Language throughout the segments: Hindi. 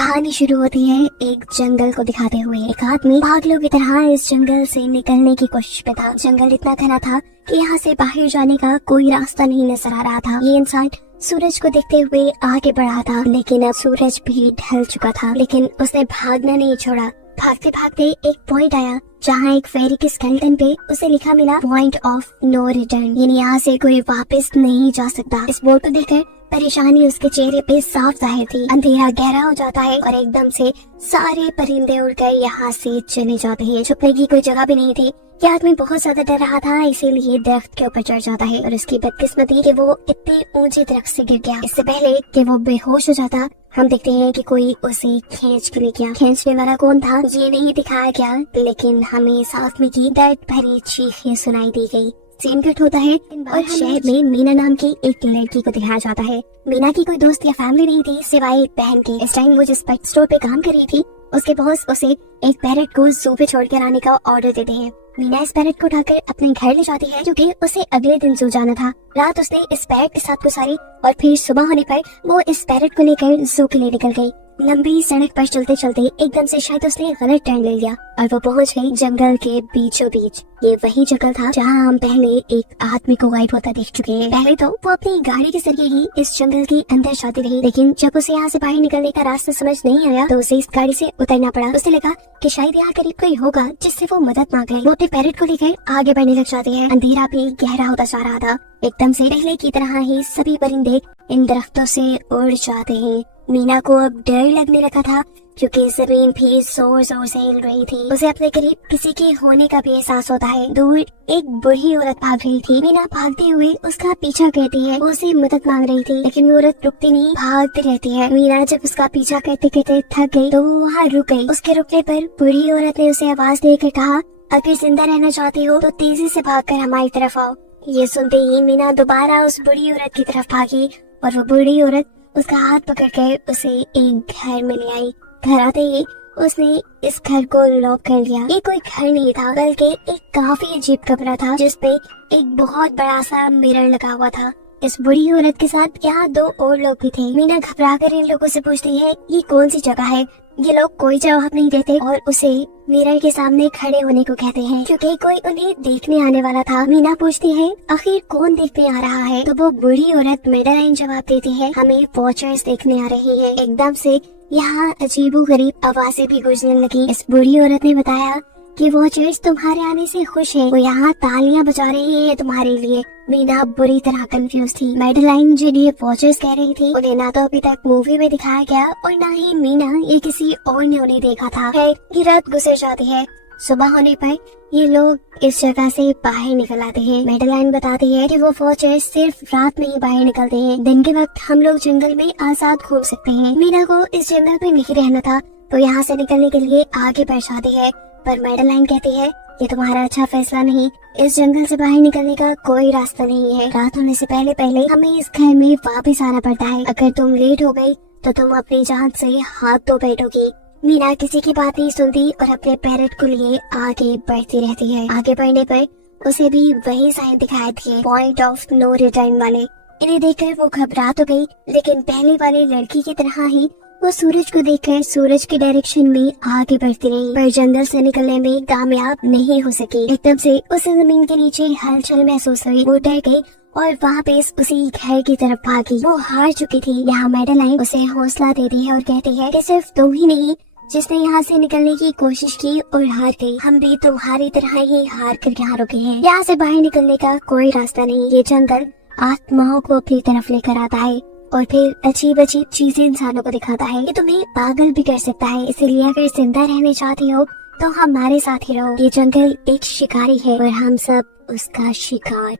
कहानी शुरू होती है एक जंगल को दिखाते हुए। एक आदमी पागलों की तरह इस जंगल से निकलने की कोशिश में था। जंगल इतना घना था कि यहाँ से बाहर जाने का कोई रास्ता नहीं नजर आ रहा था। ये इंसान सूरज को देखते हुए आगे बढ़ा था, लेकिन अब सूरज भी ढल चुका था। लेकिन उसने भागना नहीं छोड़ा। भागते भागते एक पॉइंट आया जहाँ एक फेरी के स्केलेटन पे उसे लिखा मिला पॉइंट ऑफ नो रिटर्न, यानी यहाँ से कोई वापस नहीं जा सकता। इस बोर्ड को देखकर परेशानी उसके चेहरे पे साफ जाहिर थी। अंधेरा गहरा हो जाता है और एकदम से सारे परिंदे उड़कर यहाँ से चले जाते हैं। छुपने की कोई जगह भी नहीं थी। ये आदमी बहुत ज्यादा डर रहा था, इसीलिए दरख्त के ऊपर चढ़ जाता है और उसकी बदकिस्मती कि वो इतने ऊंचे दरख्त से गिर गया। इससे पहले कि वो बेहोश हो जाता, हम देखते हैं कि कोई उसे खींच के ले गया। खींचने वाला कौन था ये नहीं दिखाया गया, लेकिन हमें साथ में की दर्द भरी चीखें सुनाई दी गई। सीन कट होता है और शहर में मीना नाम की एक लड़की को दिखाया जाता है। मीना की कोई दोस्त या फैमिली नहीं थी सिवाय एक बहन की। इस टाइम वो जिस पेट स्टोर पे काम कर रही थी, उसके बॉस उसे एक पैरेट को जू पे छोड़ कर आने का ऑर्डर देते हैं। मीना इस पैरेट को उठाकर अपने घर ले जाती है, क्योंकि उसे अगले दिन जू जाना था। रात उसने इस पैरेट के साथ गुजारी और फिर सुबह होने पर वो इस पैरेट को लेकर जू के लिए निकल गई। लंबी सड़क पर चलते चलते एकदम से शायद उसने गलत टर्न ले लिया और वो पहुंच गई जंगल के बीचों बीच। ये वही जंगल था जहां हम पहले एक आदमी को गायब होता देख चुके हैं। पहले तो वो अपनी गाड़ी के जरिए ही इस जंगल के अंदर जाती रही, लेकिन जब उसे यहाँ से बाहर निकलने का रास्ता समझ नहीं आया तो उसे इस गाड़ी से उतरना पड़ा। उसे लगा कि शायद यहाँ करीब कोई होगा जिससे वो मदद मांग ले। वो अपने पैरेट को लेकर आगे बढ़ने लग जाती है। अंधेरा भी गहरा होता जा रहा था। एकदम से पहले की तरह ही सभी परिंदे इन दरख्तों से उड़ जाते हैं। मीना को अब डर लगने लगा था, क्योंकि जमीन भी जोर जोर से हिल रही थी। उसे अपने करीब किसी के होने का भी एहसास होता है। दूर एक बुढ़ी औरत भाग रही थी। मीना भागते हुए उसका पीछा करती है। वो उसे मदद मांग रही थी, लेकिन वो औरत रुकती नहीं, भागती रहती है। मीना जब उसका पीछा करते करते थक गई तो वो वहाँ रुक गई। उसके रुकने पर बुढ़ी औरत ने उसे आवाज देकर कहा, अगर जिंदा रहना चाहती हो तो तेजी से भागकर हमारी तरफ आओ। ये सुनते ही मीना दोबारा उस बुढ़ी औरत की तरफ भागी और वो बुढ़ी औरत उसका हाथ पकड़कर उसे एक घर में ले आई। घर आते ही उसने इस घर को लॉक कर लिया। ये कोई घर नहीं था, बल्कि एक काफी अजीब कमरा था जिसपे एक बहुत बड़ा सा मिरर लगा हुआ था। इस बुढ़ी औरत के साथ यहाँ दो और लोग भी थे। मीना घबराकर इन लोगों से पूछती है ये कौन सी जगह है। ये लोग कोई जवाब नहीं देते और उसे मिरर के सामने खड़े होने को कहते हैं, क्योंकि कोई उन्हें देखने आने वाला था। मीना पूछती है आखिर कौन देखने आ रहा है, तो वो बुढ़ी औरत मेडलाइन जवाब देती है, हमें वॉचर्स देखने आ रही है। एकदम से यहाँ अजीबोगरीब आवाजें भी गूंजने लगी। इस बुढ़ी औरत ने बताया कि वॉचर्स तुम्हारे आने से खुश हैं। वो यहाँ तालियां बजा रही है तुम्हारे लिए। मीना बुरी तरह कंफ्यूज थी। मेडलाइन जिन्हें वॉचर्स कह रही थी, उन्हें ना तो अभी तक मूवी में दिखाया गया और ना ही मीना ये किसी और ने उन्हें देखा था। ये रात गुजर जाती है। सुबह होने पर ये लोग इस जगह से बाहर निकल आते हैं। मेडलाइन बताती है कि वो वॉचर्स सिर्फ रात में ही बाहर निकलते हैं। दिन के वक्त हम लोग जंगल में आजाद घूम सकते हैं। मीना को इस जंगल में नहीं रहना था, तो यहाँ से निकलने के लिए आगे बढ़ जाती है, पर मेडलाइन कहती है ये तुम्हारा अच्छा फैसला नहीं। इस जंगल से बाहर निकलने का कोई रास्ता नहीं है। रात होने से पहले पहले हमें इस घर में वापस आना पड़ता है। अगर तुम लेट हो गई तो तुम अपनी जान से हाथ धो बैठोगी। मीना किसी की बात नहीं सुनती और अपने पैरेट को लिए आगे बढ़ती रहती है। आगे बढ़ने पर उसे भी वही साइन दिखाए थे, पॉइंट ऑफ नो रिटर्न वाले। इन्हें देखकर वो घबरा तो गई, लेकिन पहले वाली लड़की की तरह ही वो सूरज को देखकर सूरज के डायरेक्शन में आगे बढ़ती रही, पर जंगल से निकलने में कामयाब नहीं हो सकी। एकदम से उसे जमीन के नीचे हलचल महसूस हुई। वो डर गई और वापस उसी घर की तरफ भागी। वो हार चुकी थी। यहाँ मेडलाइन उसे हौसला देती है और कहती है कि सिर्फ तुम ही नहीं जिसने यहाँ से निकलने की कोशिश की और हार गई, हम भी तुम्हारी तरह ही हार कर यहाँ रुके हैं। यहाँ से बाहर निकलने का कोई रास्ता नहीं। ये जंगल आत्माओं को अपनी तरफ लेकर आता है और फिर अजीब अजीब चीजें इंसानों को दिखाता है। ये तुम्हें पागल भी कर सकता है, इसलिए अगर जिंदा रहना चाहती हो तो हमारे साथ ही रहो। ये जंगल एक शिकारी है और हम सब उसका शिकार।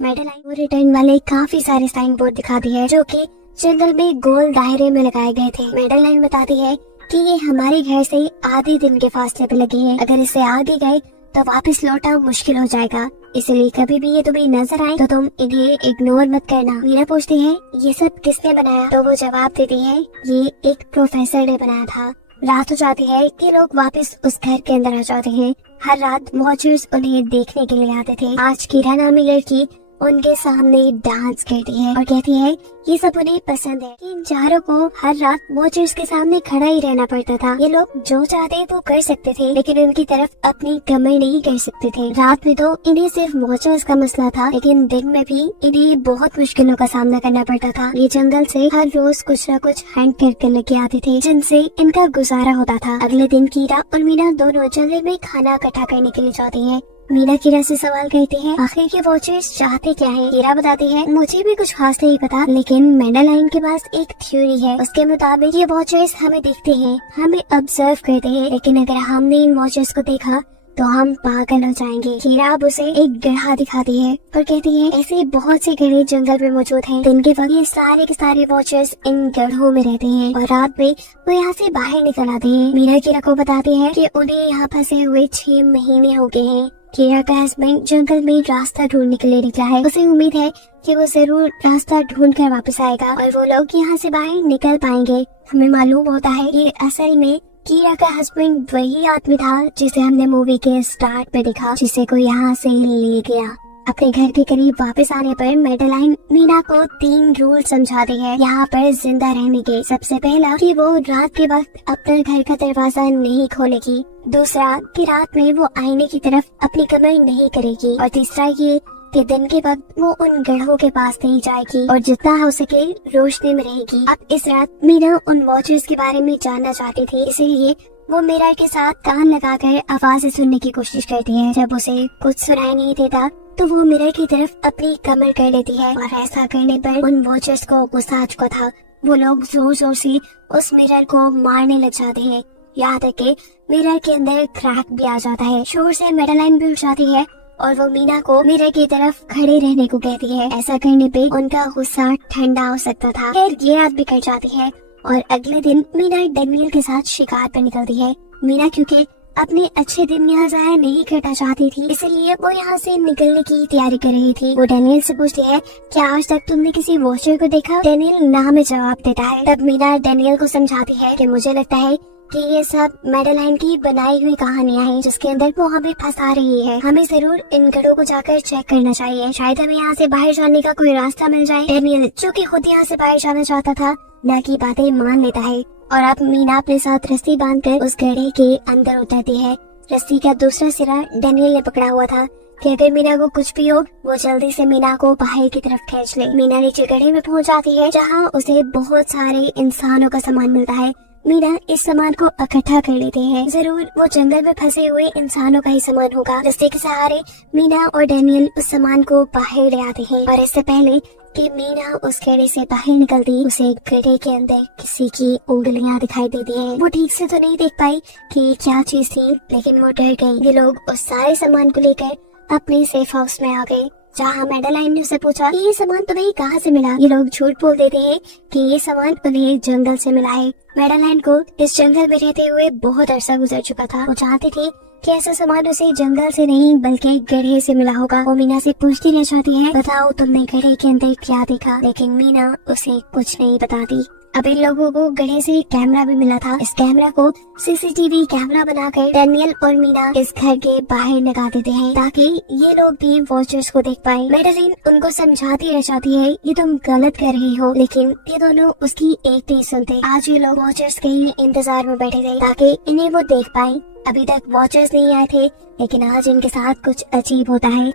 मेडलाइन रिटर्न वाले काफी सारे साइन बोर्ड दिखाती है जो कि जंगल में गोल दायरे में लगाए गए थे। मेडलाइन बताती है कि ये हमारे घर से आधे दिन के फासले पे लगे हैं। अगर इससे आगे गए तो वापस लौटना मुश्किल हो जाएगा, इसलिए कभी भी ये तुम्हें नजर आए तो तुम इन्हें इग्नोर मत करना। मीना पूछती है ये सब किसने बनाया, तो वो जवाब देती है ये एक प्रोफेसर ने बनाया था। रात हो जाती है कि लोग वापस उस घर के अंदर आ जाते हैं। हर रात वॉचर्स उन्हें देखने के लिए आते थे। आज कीरा नामी लड़की उनके सामने डांस करती है और कहती है ये सब उन्हें पसंद है। इन चारों को हर रात वॉचर्स के सामने खड़ा ही रहना पड़ता था। ये लोग जो चाहते वो कर सकते थे, लेकिन उनकी तरफ अपनी कमर नहीं कर सकते थे। रात में तो इन्हें सिर्फ वॉचर्स का मसला था, लेकिन दिन में भी इन्हें बहुत मुश्किलों का सामना करना पड़ता था। ये जंगल से हर रोज कुछ न कुछ हंट करके लेके आते थे, जिनसे इनका गुजारा होता था। अगले दिन कीरा और मीना दोनों जंगल में खाना इकट्ठा करने के लिए जाती है। मीना कीरा से सवाल करती है आखिर के वॉचर्स चाहते क्या है। कीरा बताती है मुझे भी कुछ खास नहीं पता, लेकिन मेडलाइन के पास एक थ्योरी है। उसके मुताबिक ये वॉचर्स हमें देखते हैं, हमें ऑब्जर्व करते हैं, लेकिन अगर हमने इन वॉचर्स को देखा तो हम पागल हो जाएंगे। कीरा अब उसे एक गड्ढा दिखाती है और कहती है ऐसे बहुत से गड्ढे जंगल में मौजूद हैं। दिन के वक्त ये सारे के सारे वॉचर्स इन गड्ढों में रहते हैं और रात में वो यहाँ से बाहर निकल आते हैं। मीना कीरा को बताती है कि उन्हें यहाँ फंसे हुए 6 महीने हो गए हैं। कीरा का हस्बैंड जंगल में रास्ता ढूंढने के लिए निकला है। उसे उम्मीद है कि वो जरूर रास्ता ढूंढ कर वापस आएगा और वो लोग यहाँ से बाहर निकल पाएंगे। हमें मालूम होता है कि असल में कीरा का हस्बैंड वही आदमी था जिसे हमने मूवी के स्टार्ट पे देखा, जिसे को यहाँ से ले गया। अपने घर के करीब वापस आने पर मेडलाइन मीना को 3 रूल समझाती है यहाँ पर जिंदा रहने के। सबसे पहला कि वो रात के वक्त अपने घर का दरवाजा नहीं खोलेगी। दूसरा कि रात में वो आईने की तरफ अपनी कमर नहीं करेगी। और तीसरा ये कि दिन के वक्त वो उन गढ़ों के पास नहीं जाएगी और जितना हो सके रोशनी में रहेगी। अब इस रात मीना उन वॉचर्स के बारे में जानना चाहती थी, इसीलिए वो मिरर के साथ कान लगाकर आवाजें सुनने की कोशिश करती है। जब उसे कुछ सुनाई नहीं देता तो वो मिरर की तरफ अपनी कमर कर लेती है और ऐसा करने पर उन वॉचर्स को गुस्सा आ चुका था। वो लोग जोर जोर से उस मिरर को मारने लग जाते हैं, यहाँ तक कि मिरर के अंदर क्रैक भी आ जाता है। शोर से मेडलाइन भी उठ जाती है और वो मीना को मिरर की तरफ खड़े रहने को कहती है। ऐसा करने पे उनका गुस्सा ठंडा हो सकता था। खैर ये रात भी कट जाती है और अगले दिन मीना डेनियल के साथ शिकार पर निकलती है। मीना क्योंकि अपने अच्छे दिन यहाँ जाया नहीं करना चाहती थी, इसलिए वो यहाँ से निकलने की तैयारी कर रही थी। वो डेनियल से पूछती है क्या आज तक तुमने किसी वॉचर को देखा? डेनियल ना में जवाब देता है। तब मीना डेनियल को समझाती है कि मुझे लगता है कि ये सब मेडलाइन की बनाई हुई कहानियां हैं जिसके अंदर वो हमें फंसा रही है। हमें जरूर इन गढ़ों को जाकर चेक करना चाहिए, शायद हमें यहाँ से बाहर जाने का कोई रास्ता मिल जाए। डेनियल जो कि खुद यहाँ से बाहर जाना चाहता था ना की बातें मान लेता है और अब मीना अपने साथ रस्सी बांधकर उस गड्ढे के अंदर उतरती है। रस्सी का दूसरा सिरा डेनियल ने पकड़ा हुआ था कि अगर मीना को कुछ भी हो वो जल्दी से मीना को बाहर की तरफ खींच ले। मीना नीचे गड्ढे में पहुंच जाती है जहाँ उसे बहुत सारे इंसानों का सामान मिलता है। मीना इस सामान को इकट्ठा कर लेते हैं। जरूर वो जंगल में फंसे हुए इंसानों का ही सामान होगा। रस्ते के सहारे मीना और डेनियल उस सामान को बाहर ले आते हैं और इससे पहले कि मीना उस गड्ढे से बाहर निकलती उसे गड्ढे के अंदर किसी की उंगलियां दिखाई देती हैं। वो ठीक से तो नहीं देख पाई कि क्या चीज थी, लेकिन वो डर गई। ये लोग उस सारे सामान को लेकर अपने सेफ हाउस में आ गए जहाँ मेडलाइन ने उसे पूछा कि ये सामान तुम्हें कहाँ से मिला। ये लोग झूठ बोल देते हैं कि ये सामान उन्हें जंगल से मिला है। मेडलाइन को इस जंगल में रहते हुए बहुत अरसा गुजर चुका था। वो चाहते थे कि ऐसा सामान उसे जंगल से नहीं बल्कि गड्ढे से मिला होगा। वो मीना से पूछती रह जाती है बताओ तुमने गड्ढे के अंदर क्या देखा, लेकिन मीना उसे कुछ नहीं बताती। अब इन लोगों को गड्ढे से कैमरा भी मिला था। इस कैमरा को सीसीटीवी कैमरा बनाकर डेनियल और मीना इस घर के बाहर लगा देते हैं ताकि ये लोग भी वॉचर्स को देख पाए। मेडलाइन उनको समझाती रह जाती है ये तुम गलत कर रही हो, लेकिन ये दोनों उसकी एक नहीं सुनते। आज ये लोग वॉचर्स के ही इंतजार में बैठे थे ताकि इन्हें वो देख पाए। अभी तक वॉचर्स नहीं आए थे, लेकिन आज इनके साथ कुछ अजीब होता है।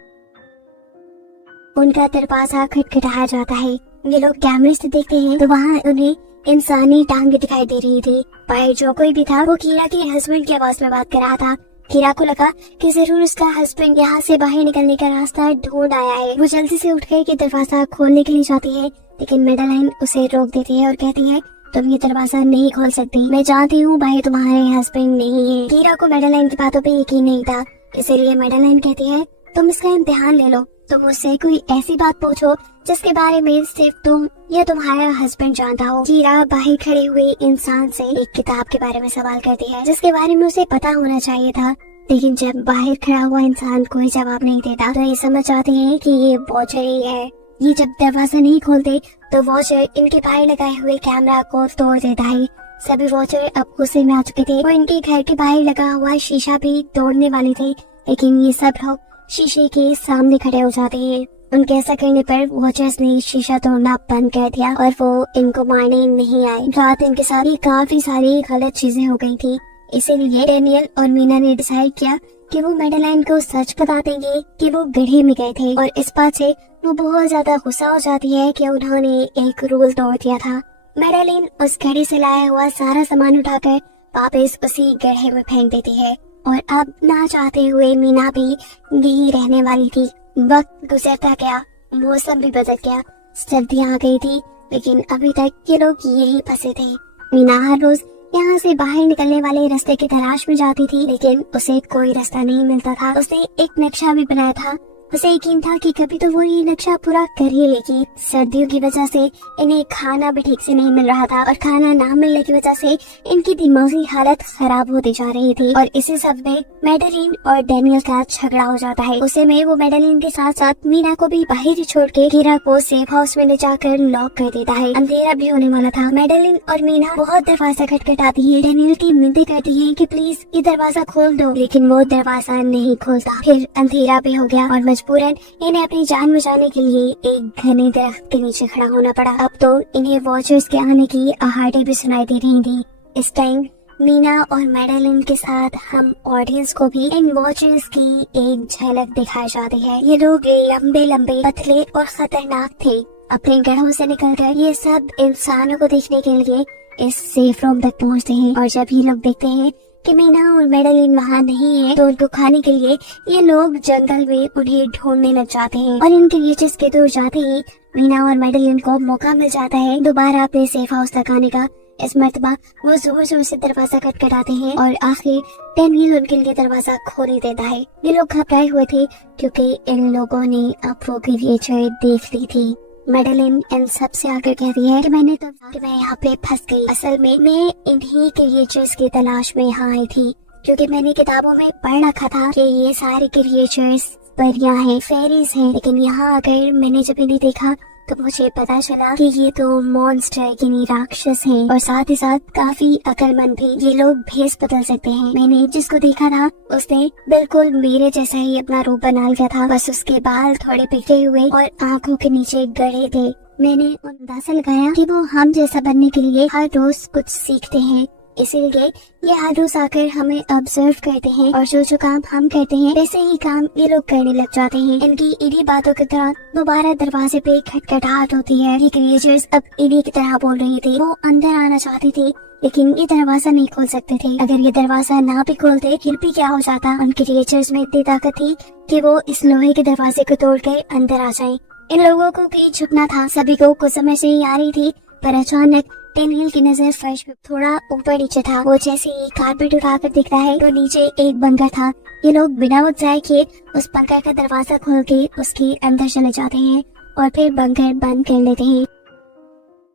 उनका दरवाजा खटखटाया जाता है। ये लोग कैमरे से देखते हैं तो वहाँ उन्हें इंसानी टांगे दिखाई दे रही थी। बाहर जो कोई भी था वो कीरा के हस्बैंड की आवाज में बात कर रहा था। कीरा को लगा कि जरूर उसका हस्बैंड यहाँ से बाहर निकलने का रास्ता ढूंढ आया है। वो जल्दी से उठकर के दरवाजा खोलने के लिए जाती है, लेकिन मेडलाइन उसे रोक देती है और कहती है तुम ये दरवाजा नहीं खोल सकती। मैं जानती हूँ भाई तुम्हारे हस्बैंड नहीं है। कीरा को मेडलाइन की बातों पे यकीन नहीं था, इसीलिए मेडलाइन कहती है तुम इसका इम्तिहान ले लो। तुम मुझसे कोई ऐसी बात पूछो जिसके बारे में सिर्फ तुम या तुम्हारा हस्बैंड जानता हो। कीरा बाहर खड़े हुए इंसान से एक किताब के बारे में सवाल करती है जिसके बारे में उसे पता होना चाहिए था, लेकिन जब बाहर खड़ा हुआ इंसान कोई जवाब नहीं देता तो ये समझ जाते हैं कि ये वॉचर ही है। ये जब दरवाजा नहीं खोलते तो वॉचर इनके बाहर लगाए हुए कैमरा को तोड़ देता है। सभी वॉचर अब गुस्से में आ चुके थे। वो इनके घर के बाहर लगा हुआ शीशा भी तोड़ने वाले थे, लेकिन ये सब लोग शीशे के सामने खड़े हो जाते हैं। उनके ऐसा करने पर वॉचर्स ने शीशा तोड़ना बंद कर दिया और वो इनको मारने नहीं आए। रात इनके साथ ही काफी सारी गलत चीजें हो गई थी, इसीलिए डैनियल और मीना ने डिसाइड किया कि वो मैडेलाइन को सच बता देंगे कि वो गड्ढे में गए थे। और इस बात से वो बहुत ज्यादा गुस्सा हो जाती है कि उन्होंने एक रूल तोड़ दिया था। मैडेलाइन उस घड़ी से लाया हुआ सारा सामान उठाकर वापस उसी गड्ढे में फेंक देती है और अब ना चाहते हुए मीना भी यही रहने वाली थी। वक्त गुजरता गया, मौसम भी बदल गया, सर्दियाँ आ गई थी, लेकिन अभी तक ये लोग यही फंसे थे। मीना हर रोज यहाँ से बाहर निकलने वाले रास्ते की तलाश में जाती थी, लेकिन उसे कोई रास्ता नहीं मिलता था। उसने एक नक्शा भी बनाया था, उसे यकीन था कि कभी तो वो ये नक्शा पूरा कर ही लेगी। सर्दियों की वजह से इन्हें खाना भी ठीक से नहीं मिल रहा था और खाना ना मिलने की वजह से इनकी दिमागी हालत खराब होती जा रही थी। और इसी सब में मैडेलिन और डैनियल का झगड़ा हो जाता है। उसे में वो मैडेलिन के साथ साथ मीना को भी बाहर ही छोड़ के कीरा को सेफ हाउस में ले जाकर लॉक कर देता है। अंधेरा भी होने वाला था। मैडेलिन और मीना बहुत दरवाजा खटखटाती है, डैनियल की मिन्नतें करती है कि प्लीज ये दरवाजा खोल दो, लेकिन वो दरवाजा नहीं खोलता। फिर अंधेरा भी हो गया और मजबूरन इन्हें अपनी जान बचाने के लिए एक घने दरख्त के नीचे खड़ा होना पड़ा। अब तो इन्हें वॉचर्स के आने की आहटें भी सुनाई दे रही थी। इस टाइम मीना और मैडेलिन के साथ हम ऑडियंस को भी इन वॉचर्स की एक झलक दिखाई जाती है। ये लोग लंबे लंबे, पतले और खतरनाक थे। अपने गढ़ों से निकलकर ये सब इंसानों को देखने के लिए इस सेफ रूम तक पहुंचते हैं। और जब ये लोग देखते हैं कि मीना और मैडेलिन वहाँ नहीं है, तो उनको खाने के लिए ये लोग जंगल में उन्हें ढूंढने लग जाते हैं। और इनके नीचे के दूर जाते ही मीना और मैडेलिन को मौका मिल जाता है दोबारा अपने सेफ हाउस तक आने का। इस मर्तबा वो जोर जोर से दरवाजा खटखटाते हैं और आखिर डैनियल उनके लिए दरवाजा खोल ही देता है। ये लोग घबराए हुए थे क्योंकि इन लोगों ने अब वो क्रिएचर देख ली थी। मैडेलिन इन सब से आकर कहती है कि मैं यहाँ पे फंस गई। असल में मैं इन्हीं क्रिएचर्स की तलाश में यहाँ आई थी, क्योंकि मैंने किताबों में पढ़ रखा था कि ये सारे क्रिएचर्स परियां हैं, फेरीज हैं। लेकिन यहाँ आकर मैंने जब इन्हें देखा तो मुझे पता चला कि ये तो मॉन्स्टर यानी राक्षस हैं और साथ ही साथ काफी अक्लमंद भी। ये लोग भेस बदल सकते हैं। मैंने जिसको देखा था उसने बिल्कुल मेरे जैसा ही अपना रूप बना लिया था, बस उसके बाल थोड़े बिखरे हुए और आंखों के नीचे गड़े थे। मैंने अंदाजा लगाया कि वो हम जैसा बनने के लिए हर रोज कुछ सीखते हैं, इसीलिए ये हर रोज आकर हमें ऑब्जर्व करते हैं और जो जो काम हम करते हैं वैसे ही काम ये लोग करने लग जाते हैं। इनकी इन्हीं बातों के दौरान दोबारा दरवाजे पे खटखटाहट होती है। ये क्रिएचर्स अब इन्हीं की तरह बोल रही थी। वो अंदर आना चाहती थी लेकिन ये दरवाजा नहीं खोल सकते थे। अगर ये दरवाजा ना भी खोलते फिर भी क्या हो जाता, उन क्रिएचर्स में इतनी ताकत थी कि वो इस लोहे के दरवाजे को तोड़कर अंदर आ जाए। इन लोगों को कहीं छुपना था, सभी को कुछ समझ नहीं आ रही थी। पर अचानक डैनियल की नजर फर्श पे थोड़ा ऊपर नीचे था। वो जैसे ही कारपेट उठाकर दिखता है तो नीचे एक बंकर था। ये लोग बिना वक्त जाए किए उस बंकर का दरवाजा खोल के उसके अंदर चले जाते हैं और फिर बंकर बंद कर लेते हैं।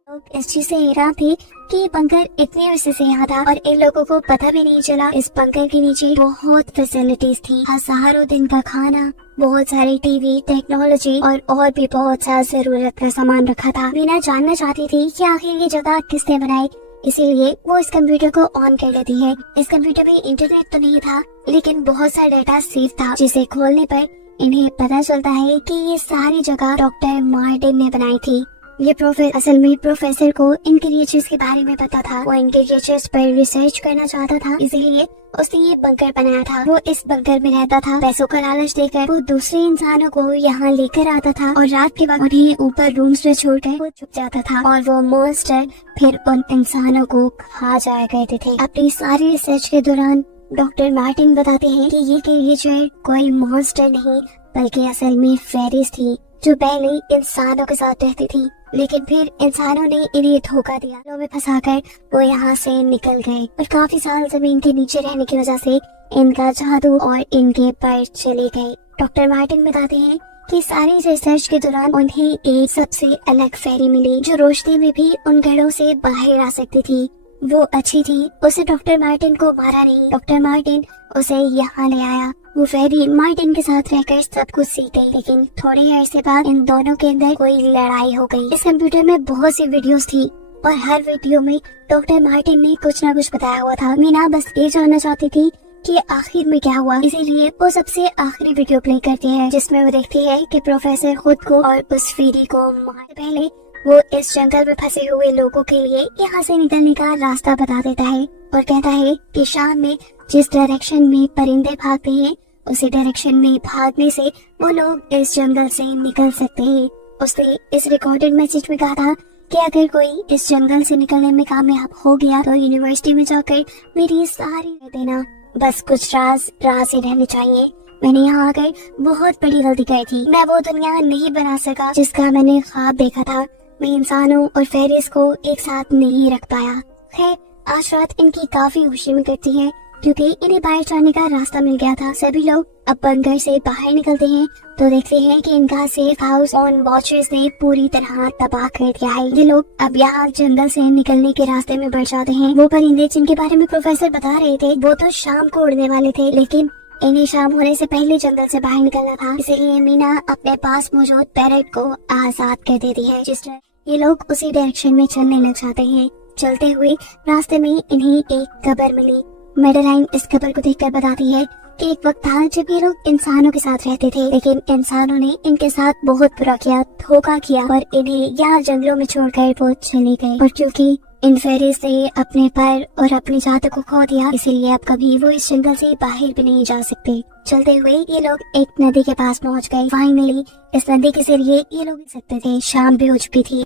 लोग इस चीज से हैरान थे कि ये बंकर इतने अरसे से यहाँ था और इन लोगों को पता भी नहीं चला। इस बंकर के नीचे बहुत फैसिलिटीज थी, हजारों दिन का खाना, बहुत सारे टीवी, टेक्नोलॉजी और भी बहुत सा जरूरत का सामान रखा था। मीना जानना चाहती थी कि आखिर ये जगह किसने बनाई, इसीलिए वो इस कंप्यूटर को ऑन कर लेती है। इस कंप्यूटर में इंटरनेट तो नहीं था लेकिन बहुत सा डाटा सेव था, जिसे खोलने पर इन्हें पता चलता है कि ये सारी जगह डॉक्टर मार्टिन ने बनाई थी। ये असल में प्रोफेसर को इन क्रिएचर्स के बारे में पता था। वो इन क्रिएचर्स पर रिसर्च करना चाहता था, इसीलिए उसने ये बंकर बनाया था। वो इस बंकर में रहता था। पैसों का लालच देकर वो दूसरे इंसानों को यहाँ लेकर आता था और रात के वक्त उन्हें ऊपर रूम्स में छोड़कर वो छुप जाता था और वो मॉन्स्टर फिर उन इंसानों को खा जाया करते थे। अपनी सारी रिसर्च के दौरान डॉक्टर मार्टिन बताते हैं कि ये क्रिएचर कोई मॉन्स्टर नहीं बल्कि असल में फेरीज थी जो पहले इंसानों के साथ रहती थी, लेकिन फिर इंसानों ने इन्हें धोखा दिया। जालों में फंसाकर वो यहाँ से निकल गए और काफी साल जमीन के नीचे रहने की वजह से इनका जादू और इनके पैर चले गए। डॉक्टर मार्टिन बताते हैं कि सारी रिसर्च के दौरान उन्हें एक सबसे अलग फेरी मिली जो रोशनी में भी उन घरों से बाहर आ सकती थी। वो अच्छी थी, उसे डॉक्टर मार्टिन को मारा नहीं। डॉक्टर मार्टिन उसे यहाँ ले आया। वो फेरी मार्टिन के साथ रहकर सब कुछ सीख गई, लेकिन थोड़े अरसे बाद इन दोनों के अंदर कोई लड़ाई हो गई। इस कंप्यूटर में बहुत सी वीडियोस थी और हर वीडियो में डॉक्टर मार्टिन ने कुछ न कुछ बताया हुआ था। मीना बस ये जानना चाहती थी कि आखिर में क्या हुआ। इसीलिए वो सबसे आखिरी वीडियो प्ले करती है जिसमें वो देखती है कि प्रोफेसर खुद को और उस फेरी को मारने से पहले वो इस जंगल में फंसे हुए लोगों के लिए यहाँ से निकलने का रास्ता बता देता है और कहता है कि शाम में जिस डायरेक्शन में परिंदे भागते हैं उसी डायरेक्शन में भागने से वो लोग इस जंगल से निकल सकते हैं। उसने इस रिकॉर्डेड मैसेज में कहा था कि अगर कोई इस जंगल से निकलने में कामयाब हो गया तो यूनिवर्सिटी में जाकर मेरी सारी देना, बस कुछ राज ही रहने चाहिए। मैंने यहाँ आकर बहुत बड़ी गलती की थी। मैं वो दुनिया नहीं बना सका जिसका मैंने ख्वाब देखा था। मैं इंसानों और फेरिस को एक साथ नहीं रख पाया। खैर आज रात इनकी काफी खुशी में कटती है क्योंकि इन्हें बाहर जाने का रास्ता मिल गया था। सभी लोग अब बंकर से बाहर निकलते हैं तो देखते हैं कि इनका सेफ हाउस ऑन वॉचर्स ने पूरी तरह तबाह कर दिया है। ये लोग अब यहाँ जंगल से निकलने के रास्ते में बढ़ जाते हैं। वो परिंदे जिनके बारे में प्रोफेसर बता रहे थे वो तो शाम को उड़ने वाले थे, लेकिन इन्हें शाम होने से पहले जंगल से बाहर निकलना था। इसलिए मीना अपने पास मौजूद पैरेट को आजाद कर देती है। जिस तरह ये लोग उसी डायरेक्शन में चलने लग जाते हैं। चलते हुए रास्ते में इन्हें एक कब्र मिली। मेडेलाइन इस कब्र को देखकर बताती है कि एक वक्त था जब ये लोग इंसानों के साथ रहते थे, लेकिन इंसानों ने इनके साथ बहुत बुरा किया, धोखा किया और इन्हें यहाँ जंगलों में छोड़कर वो चले गए। और क्योंकि इन फेरिस ने अपने पर और अपनी जात को खो दिया, इसीलिए अब कभी वो इस जंगल से बाहर भी नहीं जा सकते। चलते हुए ये लोग एक नदी के पास पहुँच गए। फाइनली इस नदी के जरिए ये लोग सकते थे। शाम भी हो चुकी थी।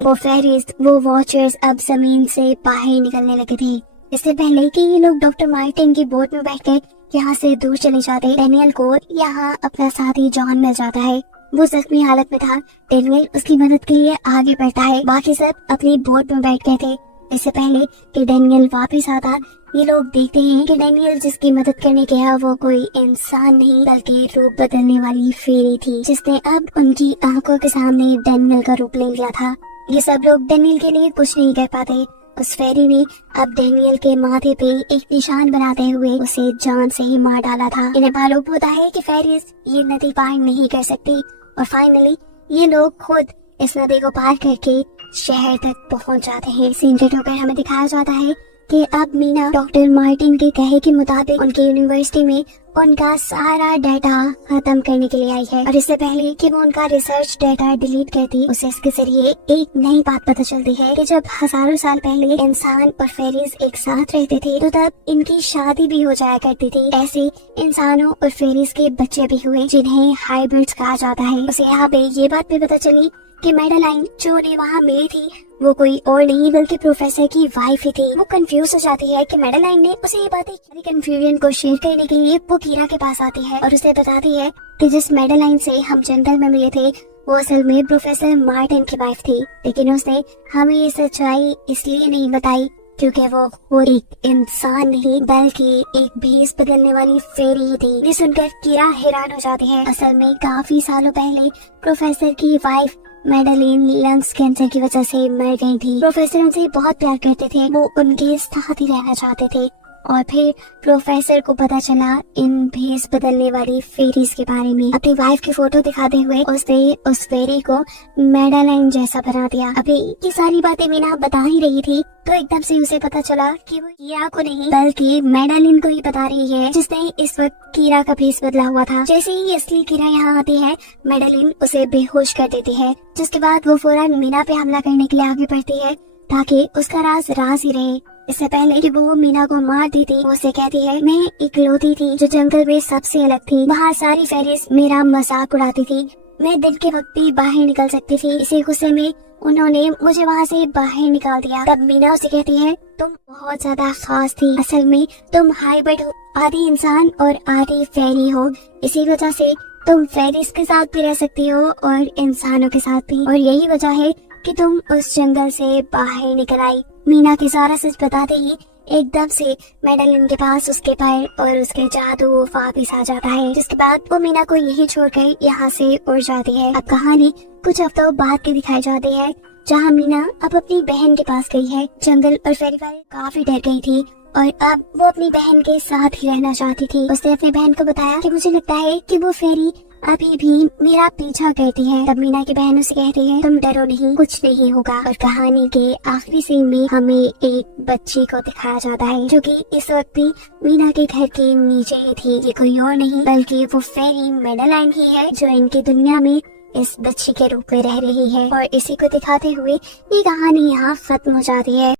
वो फेरिस, वो वॉचर्स अब जमीन से बाहर निकलने लगे थे। इससे पहले कि ये लोग डॉक्टर मार्टिन की बोट में बैठकर यहाँ से दूर चले जाते, डेनियल को यहाँ अपना साथी जॉन मिल जाता है। वो जख्मी हालत में था। डेनियल उसकी मदद के लिए आगे बढ़ता है। बाकी सब अपनी बोट में बैठ गए थे। इससे पहले कि डेनियल वापस आता, ये लोग देखते हैं कि डेनियल जिसकी मदद करने गया वो कोई इंसान नहीं बल्कि रूप बदलने वाली फेरी थी, जिसने अब उनकी आंखों के सामने डेनियल का रूप ले लिया था। ये सब लोग डेनियल के लिए कुछ नहीं कर पाते। उस फेरी ने अब डेनियल के माथे पे एक निशान बनाते हुए उसे जान से ही मार डाला था। इन्हें मालूम होता है कि फेरिस ये नदी पार नहीं कर सकती और फाइनली ये लोग खुद इस नदी को पार करके शहर तक पहुंच जाते हैं। सीन कट होकर हमें दिखाया जाता है कि अब मीना डॉक्टर मार्टिन के कहे के मुताबिक उनकी यूनिवर्सिटी में उनका सारा डाटा खत्म करने के लिए आई है। और इससे पहले कि वो उनका रिसर्च डाटा डिलीट करती, उसे इसके जरिए एक नई बात पता चलती है कि जब हजारों साल पहले इंसान और फेरिस एक साथ रहते थे तो तब इनकी शादी भी हो जाया करती थी। ऐसे इंसानों और फेरिस के बच्चे भी हुए जिन्हें हाइब्रिड्स कहा जाता है। उसे यहाँ पे ये बात भी पता चली कि मेडेलाइन जो उन्हें वहाँ मिली थी वो कोई और नहीं बल्कि प्रोफेसर की वाइफ ही थी। वो कंफ्यूज हो जाती है कि मेडेलाइन ने उसे ये बातें कंफ्यूजन को शेयर करने के लिए वो कीरा के पास आती है और उसे बताती है कि जिस मेडेलाइन से हम जंगल में मिले थे वो असल में प्रोफेसर मार्टिन की वाइफ थी, लेकिन उसने हमें ये सच्चाई इसलिए नहीं बताई क्योंकि वो एक इंसान नहीं बल्कि एक भेस बदलने वाली फेरी थी। ये सुनकर कीरा हैरान हो जाती है। असल में काफी सालों पहले प्रोफेसर की वाइफ मेडेलिन लंग्स कैंसर की वजह से मर गई थी। प्रोफेसर उनसे बहुत प्यार करते थे, वो उनके साथ ही रहना चाहते थे। और फिर प्रोफेसर को पता चला इन भेस बदलने वाली फेरीज के बारे में। अपनी वाइफ की फोटो दिखाते हुए उसने उस फेरी को मेडेलाइन जैसा बना दिया। अभी ये सारी बातें मीना बता ही रही थी तो एकदम से उसे पता चला कि वो कीरा को नहीं बल्कि मेडेलिन को ही बता रही है, जिसने इस वक्त कीरा का भेस बदला हुआ था। जैसे ही असली कीरा यहाँ आती है मेडेलिन उसे बेहोश कर देती है, जिसके बाद वो फौरन मीना पे हमला करने के लिए आगे बढ़ती है ताकि उसका राज ही रहे। इससे पहले कि वो मीना को मार दी थी, वो उसे कहती है मैं इकलौती थी जो जंगल में सबसे अलग थी। वहाँ सारी फेरिस मेरा मजाक उड़ाती थी। मैं दिन के वक्त भी बाहर निकल सकती थी। इसी गुस्से में उन्होंने मुझे वहाँ से बाहर निकाल दिया। तब मीना उसे कहती है तुम बहुत ज्यादा खास थी। असल में तुम हाइब्रिड हो, आधी इंसान और आधी फेरी हो। इसी वजह से तुम फेरिस के साथ भी रह सकती हो और इंसानों के साथ भी। और यही वजह है कि तुम उस जंगल से बाहर निकल आई। मीना की सारा सच बताते ही एकदम से मेडेलिन के पास उसके पैर और उसके जादू वापिस आ जाता है, जिसके बाद वो मीना को यही छोड़कर यहाँ से उड़ जाती है। अब कहानी कुछ हफ्तों बाद की दिखाई जाती है, जहाँ मीना अब अपनी बहन के पास गई है। जंगल और फेरी वाले काफी डर गई थी और अब वो अपनी बहन के साथ ही रहना चाहती थी। उसने अपनी बहन को बताया कि मुझे लगता है कि वो फेरी अभी भी मेरा पीछा करती है। तब मीना की बहन उसे कहती है तुम डरो नहीं, कुछ नहीं होगा। और कहानी के आखिरी सीन में हमें एक बच्ची को दिखाया जाता है जो कि इस वक्त भी मीना के घर के नीचे ही थी। ये कोई और नहीं बल्कि वो फेरी मेडेलाइन ही है जो इनकी दुनिया में इस बच्ची के रूप में रह रही है। और इसी को दिखाते हुए ये कहानी यहाँ खत्म हो जाती है।